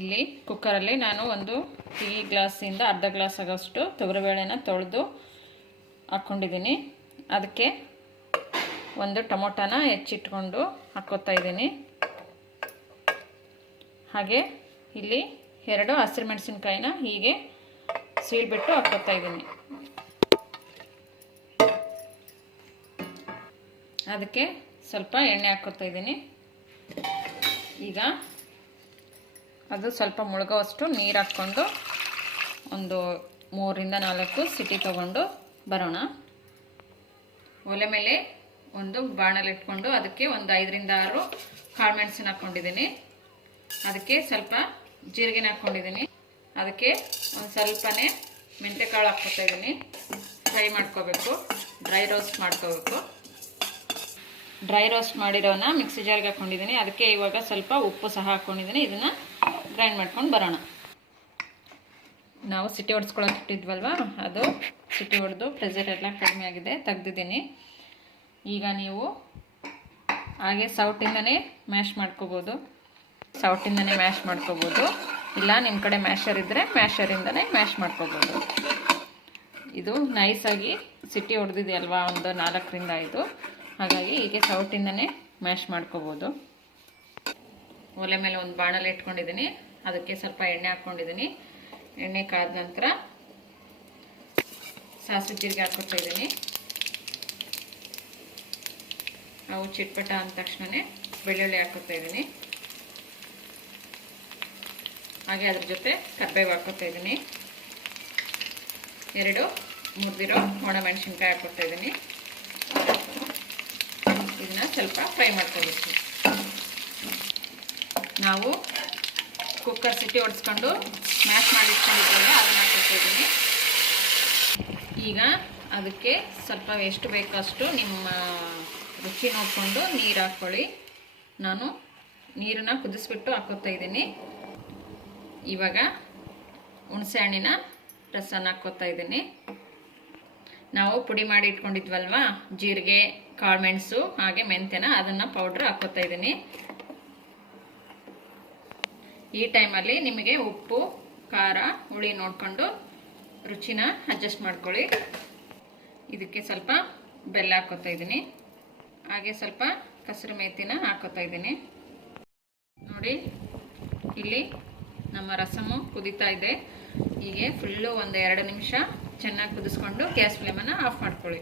ಇಲ್ಲಿ ಕುಕ್ಕರಲ್ಲಿ ನಾನು ಒಂದು ಟೀ ಗ್ಲಾಸಿಂದ ಅರ್ಧ ಗ್ಲಾಸ್ ಆಗೋಷ್ಟು ತೊಗರಿಬೇಳೆನ ತೊಳೆದು ಹಾಕ್ಕೊಂಡಿದ್ದೀನಿ ಅದಕ್ಕೆ ಒಂದು ಟೊಮೊಟೊನ ಹೆಚ್ಚಿಟ್ಕೊಂಡು ಹಾಕ್ಕೋತಾ ಇದ್ದೀನಿ. ಹಾಗೆ ಇಲ್ಲಿ ಎರಡು ಹಸಿರು ಮೆಣಸಿನ್ಕಾಯಿನ ಹೀಗೆ ಸೀಳ್ಬಿಟ್ಟು ಹಾಕ್ಕೋತಾ ಇದ್ದೀನಿ. ಅದಕ್ಕೆ ಸ್ವಲ್ಪ ಎಣ್ಣೆ ಹಾಕ್ಕೋತಾ ಇದ್ದೀನಿ. ಈಗ ಅದು ಸ್ವಲ್ಪ ಮುಳುಗೋವಷ್ಟು ನೀರು ಹಾಕ್ಕೊಂಡು ಒಂದು ಮೂರರಿಂದ ನಾಲ್ಕು ಸಿಟಿ ತಗೊಂಡು ಬರೋಣ. ಒಲೆ ಮೇಲೆ ಒಂದು ಬಾಣಲ್ಲಿ ಇಟ್ಕೊಂಡು ಅದಕ್ಕೆ ಒಂದು ಐದರಿಂದ ಆರು ಕಾಳು ಮೆಣಸಿನ ಹಾಕ್ಕೊಂಡಿದ್ದೀನಿ. ಅದಕ್ಕೆ ಸ್ವಲ್ಪ ಜೀರಿಗೆನ ಹಾಕ್ಕೊಂಡಿದ್ದೀನಿ. ಅದಕ್ಕೆ ಒಂದು ಸ್ವಲ್ಪನೇ ಮೆಂತ್ಯಕಾಳು ಹಾಕ್ಕೊತಾ ಇದ್ದೀನಿ. ಫ್ರೈ ಮಾಡ್ಕೋಬೇಕು. ಡ್ರೈ ರೋಸ್ಟ್ ಮಾಡ್ಕೋಬೇಕು. ಡ್ರೈ ರೋಸ್ಟ್ ಮಾಡಿರೋನ ಮಿಕ್ಸಿ ಜಾರ್ಗೆ ಹಾಕ್ಕೊಂಡಿದ್ದೀನಿ. ಅದಕ್ಕೆ ಇವಾಗ ಸ್ವಲ್ಪ ಉಪ್ಪು ಸಹ ಹಾಕ್ಕೊಂಡಿದ್ದೀನಿ. ಇದನ್ನು ಗ್ರೈಂಡ್ ಮಾಡ್ಕೊಂಡು ಬರೋಣ. ನಾವು ಸಿಟಿ ಹೊಡ್ಸ್ಕೊಳಕ್ಕೆ ಇಟ್ಟಿದ್ವಲ್ವ ಅದು ಸಿಟಿ ಹೊಡೆದು ಪ್ರೆಸರ್ ಎಲ್ಲ ಕಡಿಮೆ ಆಗಿದೆ, ತೆಗ್ದಿದ್ದೀನಿ. ಈಗ ನೀವು ಹಾಗೆ ಸೌಟಿಂದನೇ ಮ್ಯಾಶ್ ಮಾಡ್ಕೋಬೋದು. ಸೌಟಿಂದನೇ ಮ್ಯಾಶ್ ಮಾಡ್ಕೋಬೋದು. ಇಲ್ಲ ನಿಮ್ಮ ಕಡೆ ಮ್ಯಾಶರ್ ಇದ್ದರೆ ಮ್ಯಾಶರಿಂದನೇ ಮ್ಯಾಶ್ ಮಾಡ್ಕೋಬೋದು. ಇದು ನೈಸಾಗಿ ಸಿಟಿ ಹೊಡೆದಿದೆಯಲ್ವಾ ಒಂದು ನಾಲ್ಕರಿಂದ ಐದು. ಹಾಗಾಗಿ ಹೀಗೆ ಸೌಟಿಂದನೇ ಮ್ಯಾಶ್ ಮಾಡ್ಕೋಬೋದು. ಒಲೆ ಮೇಲೆ ಒಂದು ಬಾಣಲೆ ಇಟ್ಕೊಂಡಿದ್ದೀನಿ. ಅದಕ್ಕೆ ಸ್ವಲ್ಪ ಎಣ್ಣೆ ಹಾಕ್ಕೊಂಡಿದ್ದೀನಿ. ಎಣ್ಣೆ ಕಾದ ನಂತರ ಸಾಸಿವೆ ಜೀರಿಗೆ ಹಾಕ್ಕೊಡ್ತಾ ಇದ್ದೀನಿ. ಅವು ಚಿಟ್ಪಟ ಅಂದ ತಕ್ಷಣವೇ ಬೆಳ್ಳುಳ್ಳಿ ಹಾಕ್ಕೊತಾ ಇದ್ದೀನಿ. ಹಾಗೆ ಅದ್ರ ಜೊತೆ ಕರ್ಬೇವು ಹಾಕ್ಕೊತಾ ಇದ್ದೀನಿ. ಎರಡು ಮುರಿದಿರೋ ಒಣಮೆಣಸಿನ್ಕಾಯಿ ಹಾಕ್ಕೊತಾ ಇದ್ದೀನಿ. ಇದನ್ನ ಸ್ವಲ್ಪ ಫ್ರೈ ಮಾಡ್ಕೋಬೇಕು ನಾವು ಕುಕ್ಕರ್ ಸಿಟಿ ಹೊಡ್ಸ್ಕೊಂಡು ಮ್ಯಾಶ್ ಮಾಡಿ ಅದನ್ನು ಅದನ್ನ ಹಾಕ್ಕೊತಾ ಇದ್ದೀನಿ ಈಗ ಅದಕ್ಕೆ ಸ್ವಲ್ಪ ಎಷ್ಟು ಬೇಕಷ್ಟು ನಿಮ್ಮ ರುಚಿ ನೋಡಿಕೊಂಡು ನೀರು ಹಾಕ್ಕೊಳ್ಳಿ ನಾನು ನೀರನ್ನ ಕುದಿಸ್ಬಿಟ್ಟು ಹಾಕೋತಾ ಇದ್ದೀನಿ. ಇವಾಗ ಹುಣಸೆ ಹಣ್ಣಿನ ರಸನ ಹಾಕೋತಾ ಇದ್ದೀನಿ. ನಾವು ಪುಡಿ ಮಾಡಿ ಇಟ್ಕೊಂಡಿದ್ವಲ್ವಾ? ಜೀರಿಗೆ ಕಾಳುಮೆಣಸು ಹಾಗೆ ಮೆಂತ್ಯನ, ಅದನ್ನು ಪೌಡ್ರ್ ಹಾಕೋತಾ ಇದ್ದೀನಿ. ಈ ಟೈಮಲ್ಲಿ ನಿಮಗೆ ಉಪ್ಪು, ಖಾರ, ಹುಳಿ ನೋಡಿಕೊಂಡು ರುಚಿನ ಅಡ್ಜಸ್ಟ್ ಮಾಡ್ಕೊಳ್ಳಿ. ಇದಕ್ಕೆ ಸ್ವಲ್ಪ ಬೆಲ್ಲ ಹಾಕೋತಾ ಇದ್ದೀನಿ. ಹಾಗೆ ಸ್ವಲ್ಪ ಕಸರು ಮೇತಿನ ಹಾಕೋತಾ ಇದ್ದೀನಿ. ನೋಡಿ, ಇಲ್ಲಿ ನಮ್ಮ ರಸಮು ಕುದೀತಾ ಇದೆ. ಹೀಗೆ ಫುಲ್ಲು ಒಂದು ಎರಡು ನಿಮಿಷ ಚೆನ್ನಾಗಿ ಕುದಿಸ್ಕೊಂಡು ಗ್ಯಾಸ್ ಫ್ಲೇಮನ್ನು ಆಫ್ ಮಾಡ್ಕೊಳ್ಳಿ.